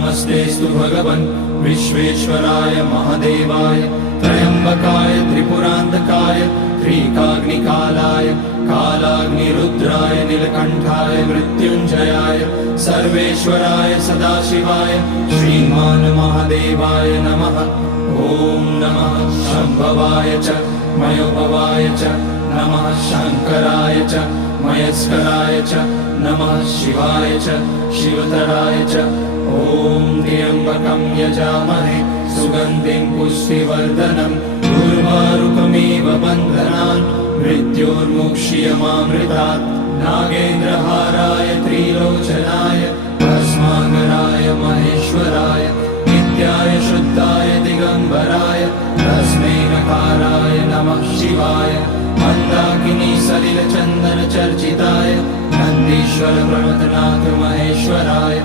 नमस्तेस्तु भगवन् विश्वेश्वराय महादेवाय त्र्यम्बकाय त्रिपुरान्तकाय त्रिकाग्निकालाय कालाग्निरुद्राय नीलकण्ठाय मृत्युञ्जयाय सर्वेश्वराय सदाशिवाय श्रीमान् महादेवाय नमः। ॐ नमः शम्भवाय च मयोभवाय च नमः शङ्कराय च मयस्कराय च नमः शिवाय च शिवतराय च। ॐ त्र्यम्बकं यजामहे सुगन्धिं पुष्टिवर्धनम् उर्वारुकमिव बन्धनान् मृत्योर्मुक्ष्यमामृतात्। नागेन्द्रहाराय त्रिलोचनाय भस्माकराय महेश्वराय नित्याय शुद्धाय दिगम्बराय तस्मै नकाराय नमः शिवाय। मन्दाकिनी सलिलचन्दन चर्चिताय नन्दीश्वर प्रमथनाथ महेश्वराय